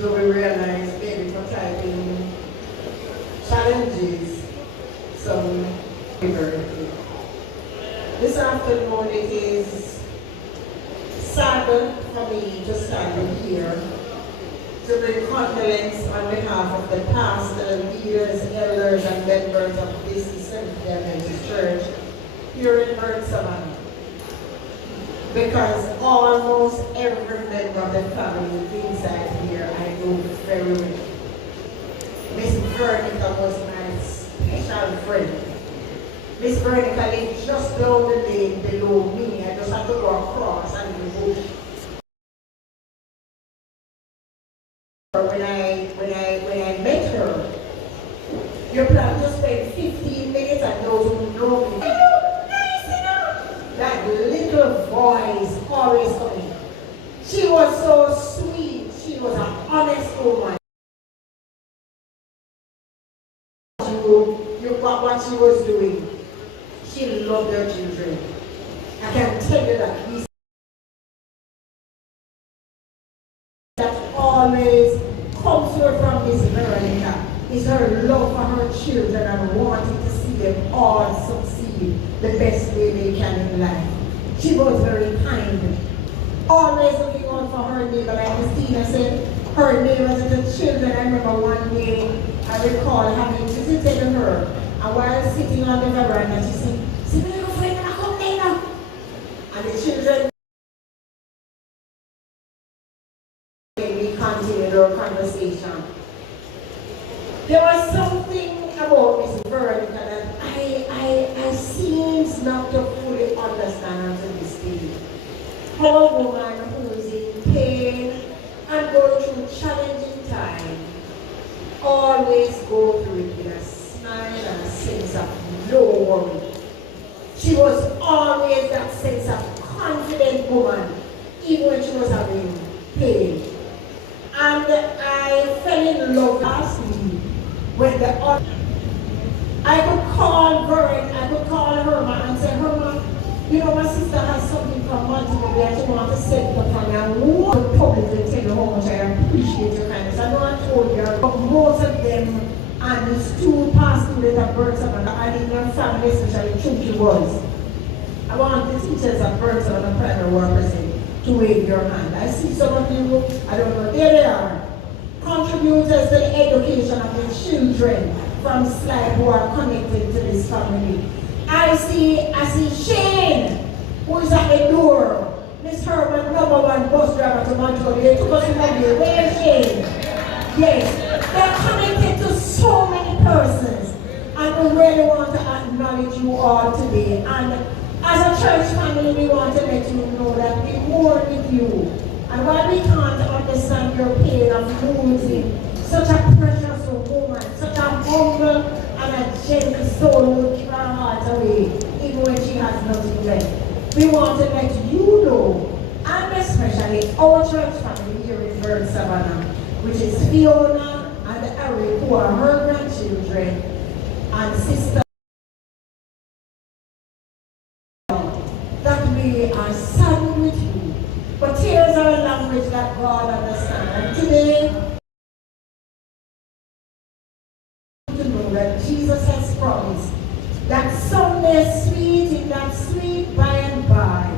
do we realize maybe for typing challenges some liberty. This afternoon it is sad for me to stand here to bring condolence on behalf of the pastors, leaders, elders, and members of this Seventh Day Adventist Church here in Bent-Drewpics. Because almost every member of the family inside here I know very well. Miss Veronica was my special friend. Miss Veronica lived just down the lane below me. I just had to go across and in the bush. When I met her, you plan to spend 15 minutes and those who know me. That little voice always coming. She was so sweet. She was an honest woman. You got what she was doing. She loved her children. I can tell you that. That always comes to her from Miss Veronica is her love for her children and wanting to see them all succeed the best way they can in life. She was very kind, always looking out for her neighbor. Like Christina said, her neighbors and the children. I remember one day, I recall having visited her, and while sitting on the veranda, she said, "See me, little friend, I come there now." And the children, we continued our conversation. There was something about Miss Veronica that I seems not to fully understand until this day. How a woman who is in pain and going through challenging time always go through it with a smile and a sense of no worry. She was always that sense of confident woman, even when she was having pain. And I fell in love last week when I could call Vern, I could call Herma and say, "Herma, you know my sister has something from Montgomery and she wants to send it from me. I want to publicly tell you how much I appreciate your kindness." I know I told you, but most of them and the past students at Bent-Drewpics and in their family, especially Chunky was. I want the teachers at Bent-Drewpics and primary workers to wave your hand. I see some of you, I don't know, there they are. Contributors to the education of the children from Slide who are connected to this family. I see Shane, who is at the door. Miss Herman, #1 bus driver to Montgomery. They took us to Montgomery. Where's Shane? Yes. They're connected to so many persons. And we really want to acknowledge you all today. And as a church family, we want to let you know that we mourn with you. And while we can't understand your pain of losing such a precious woman, such a humble and a gentle soul who will give her heart away, even when she has nothing left, we want to let you know, and especially our church family here in Bent-Drewpics, which is Fiona and Eric, who are her grandchildren, and sister, that we are saddened with you. But tears are a language that God understands. And today, to know that Jesus has promised that someday sweet, in that sweet by and by,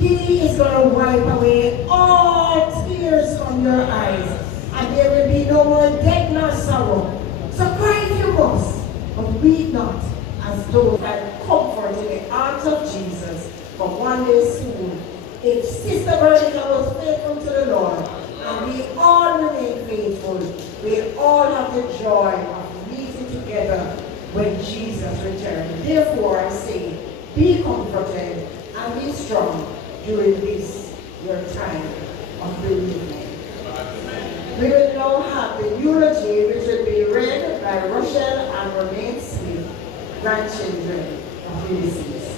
He is going to wipe away all tears from your eyes. And there will be no more death nor sorrow. So cry if you must, but weep not as those that comfort in the arms of Jesus. For one day soon, if Sister Veronica was faithful to the Lord, and we all remain faithful, we'll all have the joy of meeting together when Jesus returns. Therefore, I say, be comforted and be strong during this, your time of bereavement. We will now have the eulogy, which will be read by Rochelle and Romaine Smith, grandchildren of the deceased.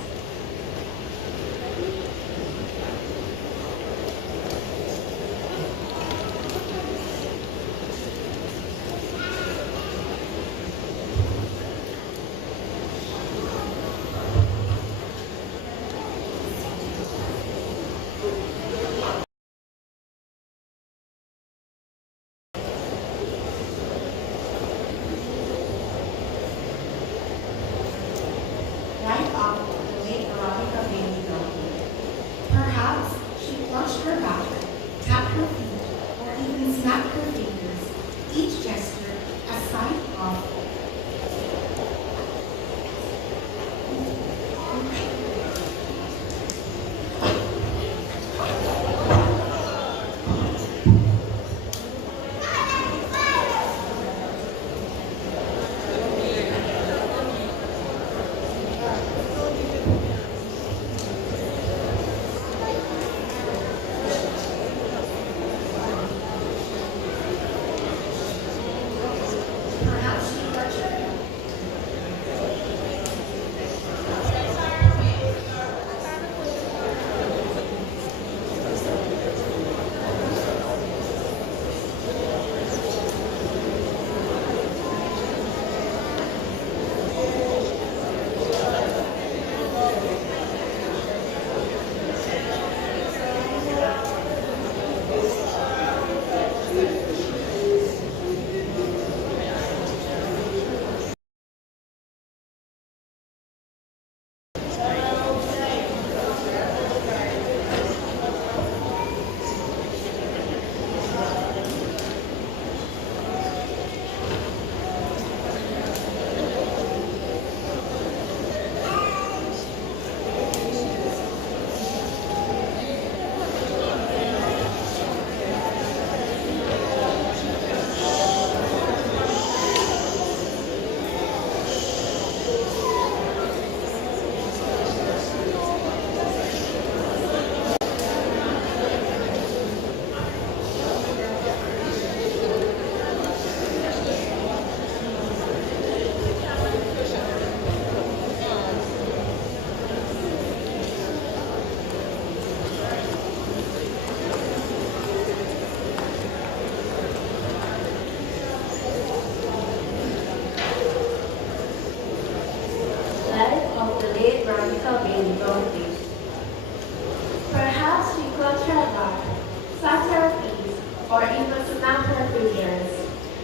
or even snap her fingers.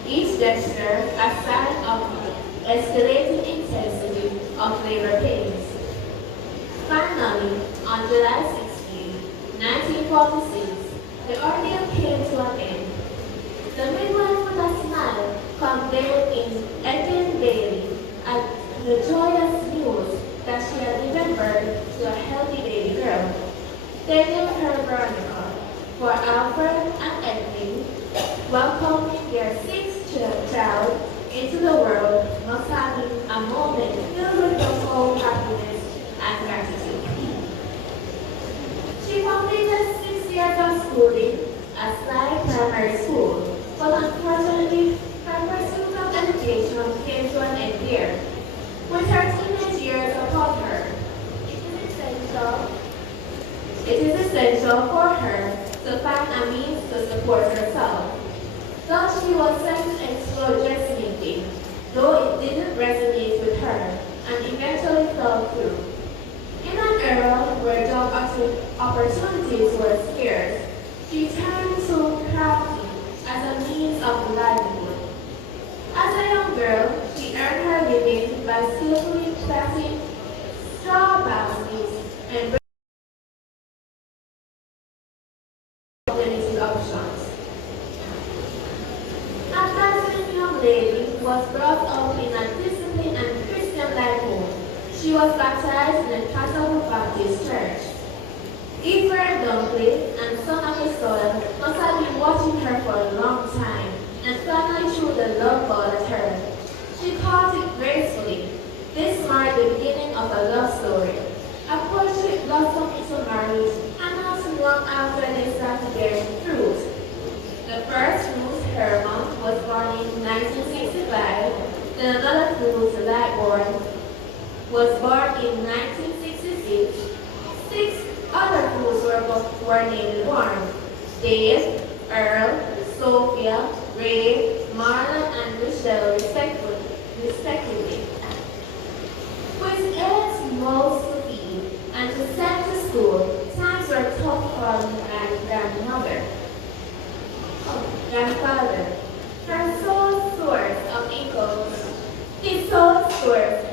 Each gesture a sign of escalating intensity of labor pains. Finally, on July 16, 1946, the ordeal came to an end. The midwife with a smile conveyed in Edwin Bailey at the joyous news that she had given birth to a healthy baby girl. They named her Veronica, for Alfred and Edwin, welcoming their sixth child into the world, must have been a moment filled with profound happiness and gratitude. She completed 6 years of schooling at Sly Primary School, but unfortunately, her pursuit of education came to an end there. With her teenage years upon her, it is essential for her to find a means to support herself. Thus, she was sent to explore dressmaking, though it didn't resonate with her, and eventually fell through. In an era where job opportunities were scarce, she turned to crafting as a means of livelihood. As a young girl, she earned her living by skillfully plaiting straw baskets and limited options. A fascinating young lady was brought up in a disciplined and Christian-like home. She was baptized in the Catholic Baptist Church. Ephraim Dunkley and son of his soil must have been watching her for a long time and finally threw the love ball at her. She caught it gracefully. This marked the beginning of a love story. A portrait blossomed into marriage, and not too long after they started bearing fruit. The first fruit, Herman, was born in 1965, then another fruit, Lightborn, was born in 1966. 6 other fruits were named born: Dave, Earl, Sophia, Ray, Marlon, and Michelle, respectively. With 8 mouths to feed and to send to school, times were tough for my grandfather. His sole source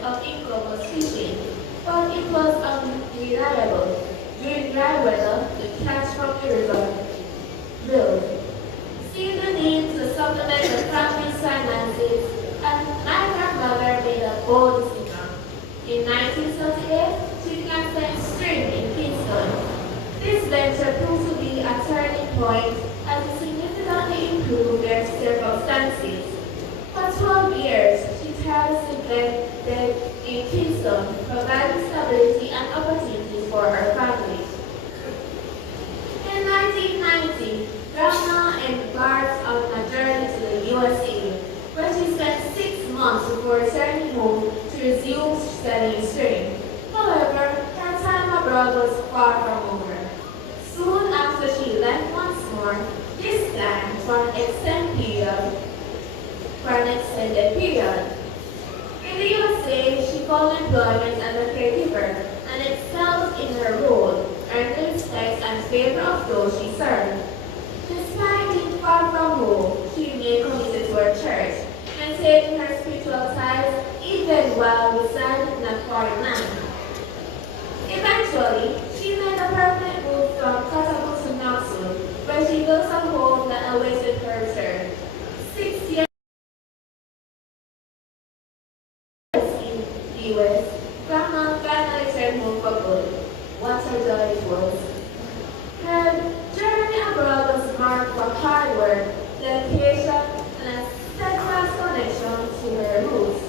of income was fishing, but it was unreliable. During dry weather, the catch from the river failed. Seeing the need to supplement the family's finances, and my grandmother made a bold decision. In 1978, she began selling string in Kingston. This venture proved to be a turning point as it significantly improved their circumstances. For 12 years, she tirelessly blended in Kingston, providing stability and opportunities for her family. In 1990, Grandma embarked on a journey to the USA, where she spent 6 months before returning home to resume selling string. However, her time abroad was far from over. Soon after she left once more, this time for an extended period. In the USA, she found employment as a caregiver and excelled in her role, earning respect and favor of those she served. Despite being far from home, she remained committed to her church, maintaining her spiritual ties even while residing in a foreign land. Eventually, she made a permanent move from Catapult to Knoxville, where she built a home that awaited her return. 6 years in the US, Grandma finally returned home for good. What a joy it was. Her journey abroad was marked for hard work, dedication, and a steadfast connection to her roots.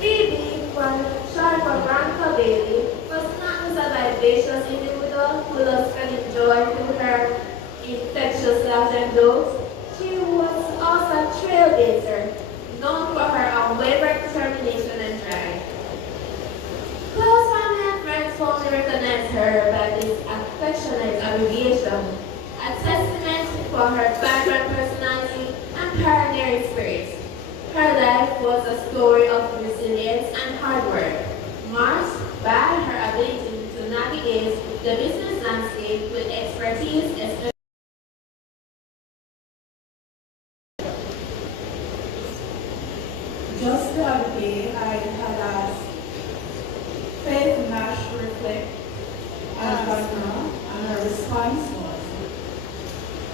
Phoebe, short for Veronica Bailey, was not just a vivacious individual who loved spreading joy through her infectious laughter and jokes. She was also a trailblazer, known for her unwavering determination and drive. Close family and friends fondly recognize her by this affectionate abbreviation, a testament for her vibrant personality and pioneering spirit. Her life was a story of resilience and hard work, marked by her ability to navigate the business landscape with expertise,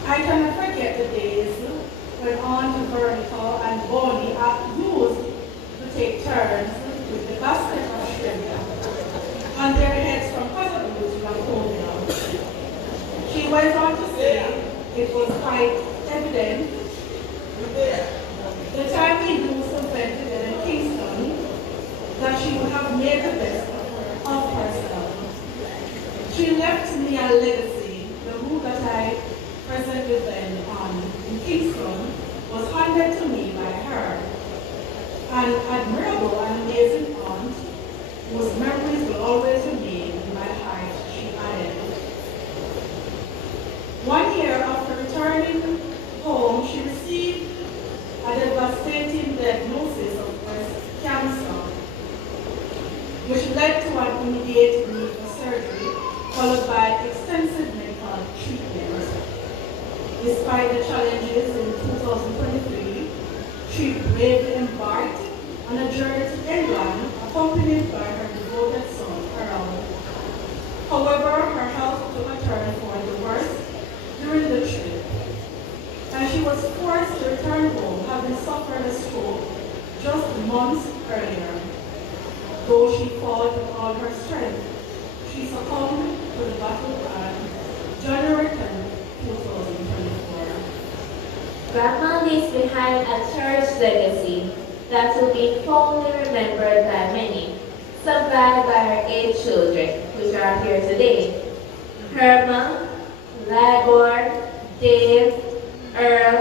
I cannot forget the days when Aunt Veronica and Bonnie used to take turns with the basket of shrimp on their heads from Puzzle to Laconia. She went on to say it was quite evident the time we do something together in Kingston that she would have made the best of herself. She left me a legacy. The room that I presently then on in Kingston was handed to me by her, an admirable and amazing aunt whose memories will always remain in my heart, she added. 1 year after returning home, she received a devastating diagnosis of breast cancer, which led to an immediate need for surgery, followed by extensive medical treatment. Despite the challenges in 2023, she bravely embarked on a journey to England, accompanied by her devoted son, Harold. However, her health took a turn for the worse during the trip, and she was forced to return home, having suffered a stroke just months earlier. Though she fought with all her strength, she succumbed to the battle on January 10, 2024. Grandma leaves behind a cherished legacy that will be fondly remembered by many, survived by her 8 children, which are here today. Herma, Libor, Dave, Earl,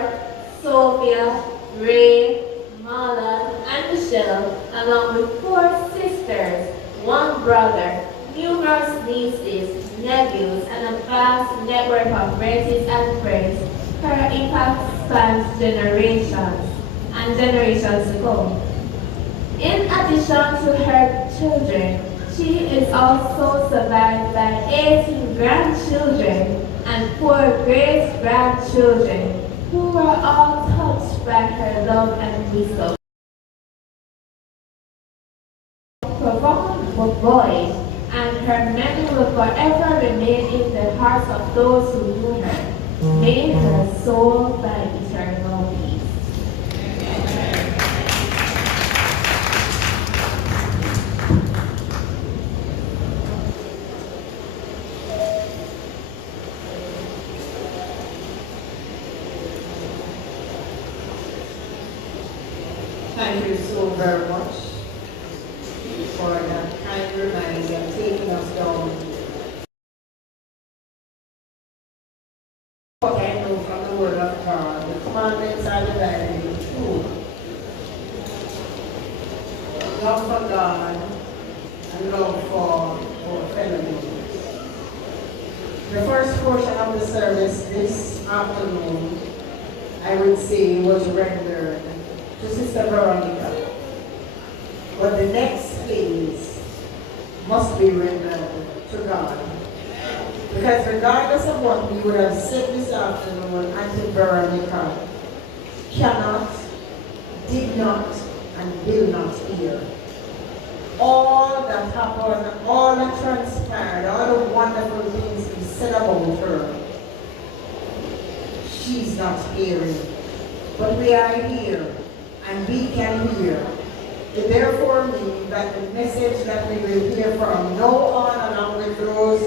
Sophia, Ray, Marlon, and Michelle, along with 4 sisters, 1 brother, numerous nieces, nephews, and a vast network of relatives and friends. Her impact spans generations and generations to come. In addition to her children, she is also survived by 18 grandchildren and 4 great-grandchildren who were all touched by her love and wisdom. Profound voice, and her memory will forever remain in the hearts of those who knew her. May her soul find eternal peace. Thank you so very much for that kind reminder, taking us down. What I know from the Word of God, the commandments are divided into 2. Love for God and love for our fellow beings. The first portion of the service this afternoon, I would say, was rendered to Sister Veronica. But the next phase must be rendered to God. Because regardless of what we would have said this afternoon, Auntie Veronica cannot, did not, and will not hear. All that happened, all that transpired, all the wonderful things we said about her, she's not hearing. But we are here, and we can hear. It therefore means that the message that we will hear from now on, along with those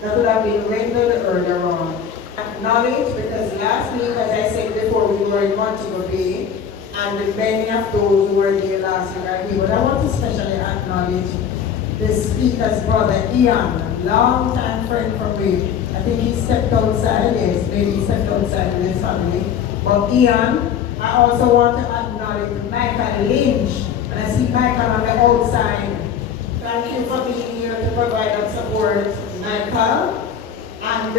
that would have been rendered earlier on, acknowledge, because last week, as I said before, we were in Montego Bay, and many of those who were there last week are here. But I want to especially acknowledge the speaker's brother, Ian, long-time friend from me. I think he stepped outside, yes, maybe he stepped outside with his family. But Ian, I also want to acknowledge Michael Lynch. And I see Michael on the outside. Thank you for being here to provide that support, Michael. And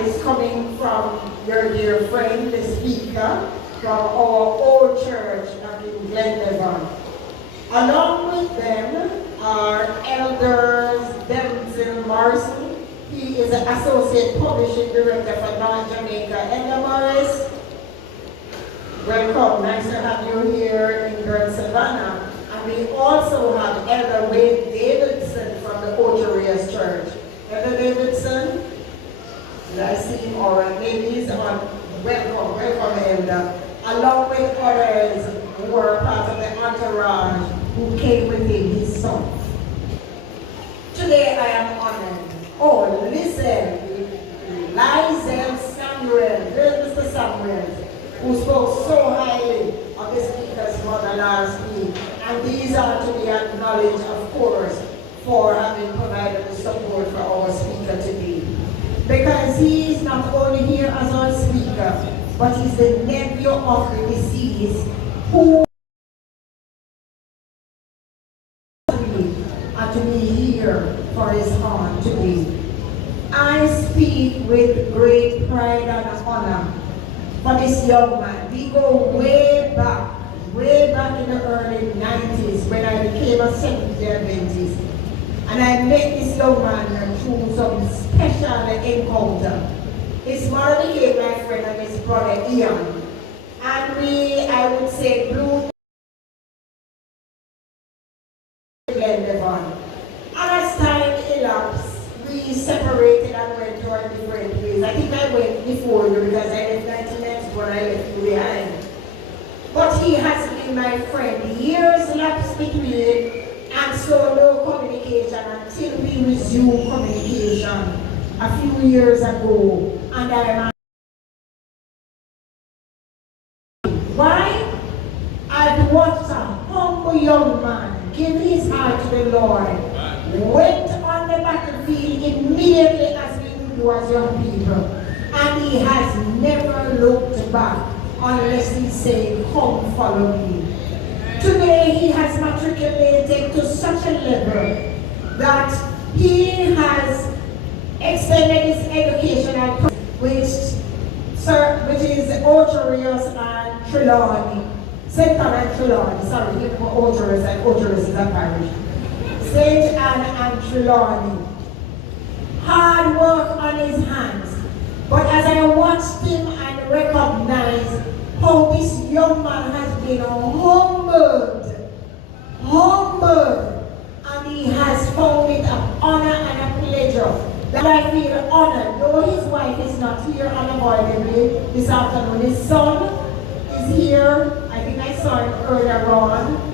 it's coming from your dear friend, the speaker, from our old church up in Glendevon. Along with them are Elders Denzel Morrison. He is an Associate Publishing Director for North Jamaica. Elder Morris, welcome. Nice to have you here in Grand Savannah. And we also have Elder Wade Davidson from the Ocho Rios Church. Elder Davidson, I see him all right. Ladies, welcome him. Along with others who were part of the entourage who came with him, his son. Today I am honored. Oh, listen. Lizel Samuel, there's Mr. Samuel, who spoke so highly of the speaker's mother last week. And these are to be acknowledged, of course, for having provided the support for our speaker today. Because he is not only here as our speaker, but he's the nephew of the deceased who are to be here for his aunt today. I speak with great pride and honor for this young man. We go way back in the early 90s when I became a Seventh-day Adventist. And I met this young man through some special encounter. His mother became my friend and his brother Ian. And we, I would say, blew together. And as time elapsed, we separated and went to our different ways. I think I went before you because I left 1990 when I left you behind. But he has been my friend. Years lapsed between, and so no communication until we resumed communication a few years ago. And I am why? I've watched a humble young man give his heart to the Lord, went on the battlefield immediately as we do as young people, and he has never looked back unless he said, "Come follow me." Today he has matriculated to such a level that he has extended his educational which is Ocherius and Trelawney. St. Anne and Trelawney, sorry, you know Ocherius and Ocherius is a parish. St. Anne and Trelawney. Hard work on his hands. But as I watched him and recognized how this young man has been humbled, and he has found it an honor and a pleasure that I feel honored, though his wife is not here unavoidably this afternoon. His son is here. I think I saw him earlier on.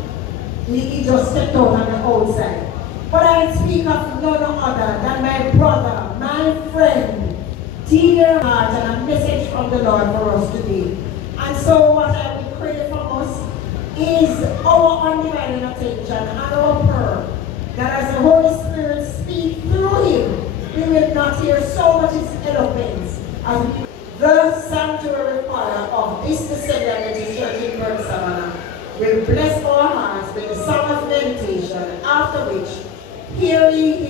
He just stepped out on the outside. But I speak of none other than my brother, my friend, dear heart, and a message from the Lord for us today. And so what I would pray from us is our undivided attention and our prayer that as the Holy Spirit speaks through him, we will not hear so much his eloquence as we the sanctuary fire of this descendant of the church in Bent-Drewpics will bless our hearts with the song of meditation, after which, hear ye